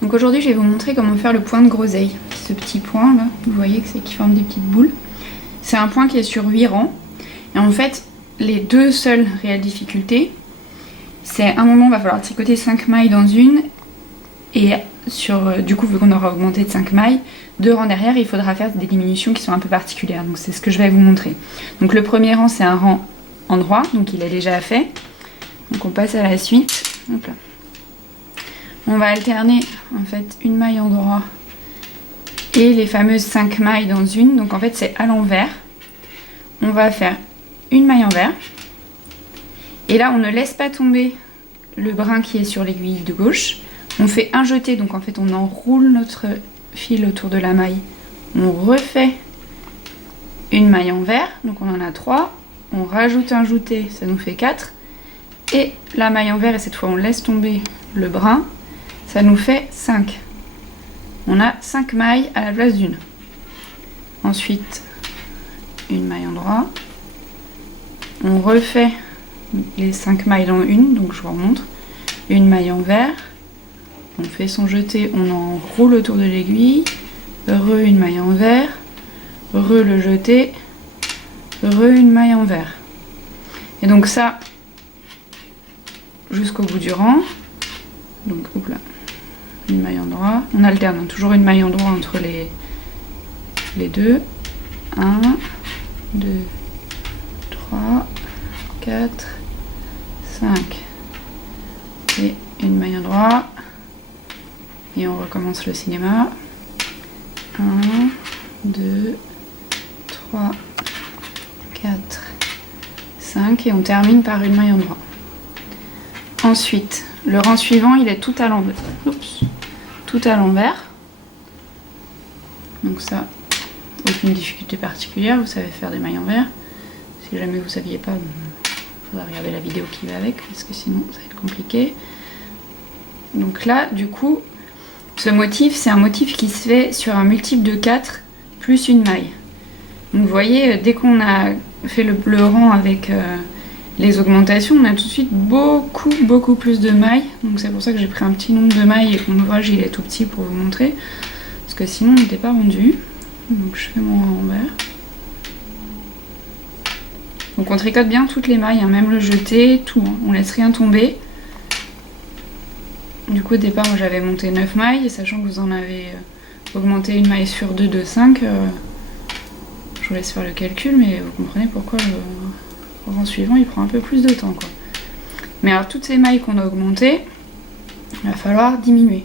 Donc aujourd'hui je vais vous montrer comment faire le point de groseille. Ce petit point là, vous voyez que c'est qui forme des petites boules. C'est un point qui est sur 8 rangs. Et en fait, les deux seules réelles difficultés, c'est à un moment il va falloir tricoter 5 mailles dans une. Et du coup, vu qu'on aura augmenté de 5 mailles, 2 rangs derrière, il faudra faire des diminutions qui sont un peu particulières. Donc c'est ce que je vais vous montrer. Donc le premier rang, c'est un rang endroit, donc il est déjà fait. Donc on passe à la suite. Hop là. On va alterner en fait une maille endroit et les fameuses 5 mailles dans une. Donc en fait c'est à l'envers. On va faire une maille envers. Et là on ne laisse pas tomber le brin qui est sur l'aiguille de gauche. On fait un jeté, donc en fait on enroule notre fil autour de la maille. On refait une maille envers, donc on en a 3. On rajoute un jeté, ça nous fait 4. Et la maille envers, et cette fois on laisse tomber le brin, ça nous fait 5. On a 5 mailles à la place d'une. Ensuite, une maille endroit. On refait les 5 mailles dans une, donc je vous remontre. Une maille envers. On fait son jeté, on enroule autour de l'aiguille. Une maille envers. Le jeté. Une maille envers. Et donc ça, jusqu'au bout du rang. Donc, hop là. Une maille endroit. On alterne toujours une maille endroit entre les deux. 1, 2, 3, 4, 5. Et une maille endroit. Et on recommence le cinéma. 1, 2, 3, 4, 5. Et on termine par une maille endroit. Ensuite, le rang suivant, il est tout à l'envers. Oups. Tout à l'envers. Donc ça, aucune difficulté particulière, vous savez faire des mailles envers. Si jamais vous ne saviez pas, il faudra regarder la vidéo qui va avec, parce que sinon ça va être compliqué. Donc là, du coup, ce motif, c'est un motif qui se fait sur un multiple de 4 plus une maille. Donc vous voyez, dès qu'on a fait le rang avec les augmentations, on a tout de suite beaucoup plus de mailles. Donc c'est pour ça que j'ai pris un petit nombre de mailles et que mon ouvrage il est tout petit pour vous montrer. Parce que sinon on n'était pas rendu. Donc je fais mon rang envers. Donc on tricote bien toutes les mailles, hein, même le jeté, tout. Hein. On laisse rien tomber. Du coup au départ moi j'avais monté 9 mailles, et sachant que vous en avez augmenté une maille sur 2 de 5, je vous laisse faire le calcul, mais vous comprenez pourquoi le rang suivant il prend un peu plus de temps quoi. Mais alors toutes ces mailles qu'on a augmentées, il va falloir diminuer.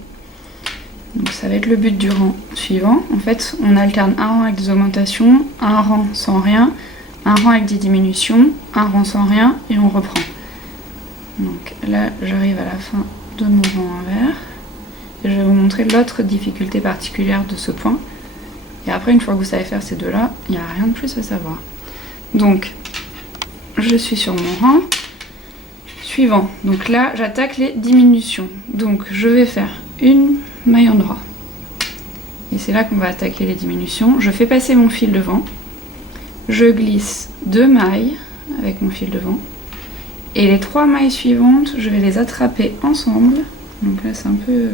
Donc ça va être le but du rang suivant. En fait on alterne un rang avec des augmentations, un rang sans rien, un rang avec des diminutions, un rang sans rien, et on reprend. Donc là j'arrive à la fin de mon rang envers et je vais vous montrer l'autre difficulté particulière de ce point. Et après, une fois que vous savez faire ces deux là, il n'y a rien de plus à savoir. Donc je suis sur mon rang suivant. Donc là j'attaque les diminutions. Donc je vais faire une maille endroit et c'est là qu'on va attaquer les diminutions. Je fais passer mon fil devant, je glisse 2 mailles avec mon fil devant. Et les 3 mailles suivantes, je vais les attraper ensemble. Donc là c'est un peu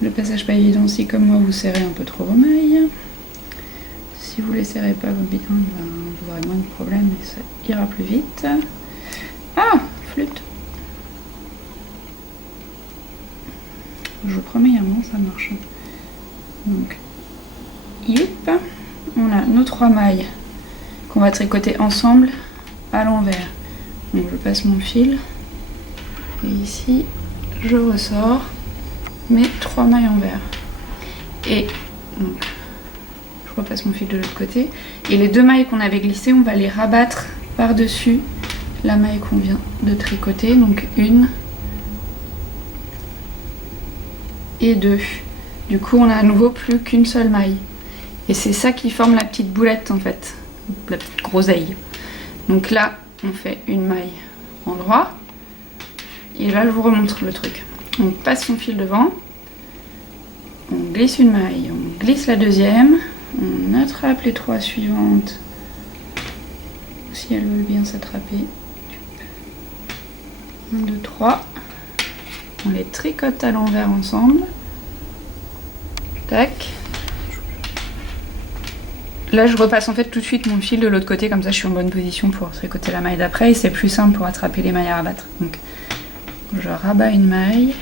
le passage pas évident si comme moi vous serrez un peu trop vos mailles. Si vous les serrez pas bien, vous aurez moins de problèmes et ça ira plus vite. Ah, flûte. Je vous promets, il y a un moment ça marche. Donc, yep. On a nos 3 mailles qu'on va tricoter ensemble à l'envers. Donc je passe mon fil et ici je ressors mes 3 mailles envers. Et donc je repasse mon fil de l'autre côté. Et les 2 mailles qu'on avait glissées, on va les rabattre par-dessus la maille qu'on vient de tricoter. Donc 1 et 2. Du coup on a à nouveau plus qu'une seule maille. Et c'est ça qui forme la petite boulette en fait, la petite groseille. Donc là on fait une maille endroit. Et là je vous remontre le truc. On passe son fil devant. On glisse une maille, on glisse la deuxième. On attrape les 3 suivantes. Si elles veulent bien s'attraper. 1, 2, 3. On les tricote à l'envers ensemble. Tac. Là je repasse en fait tout de suite mon fil de l'autre côté, comme ça je suis en bonne position pour tricoter la maille d'après et c'est plus simple pour attraper les mailles à rabattre. Donc je rabats une maille,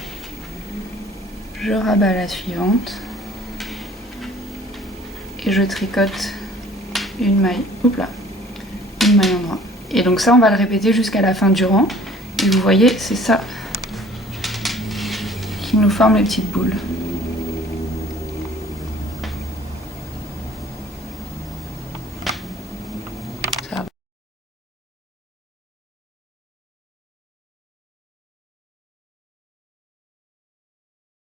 je rabats la suivante et je tricote une maille, hop là, une maille en droit. Et donc ça on va le répéter jusqu'à la fin du rang et vous voyez c'est ça qui nous forme les petites boules.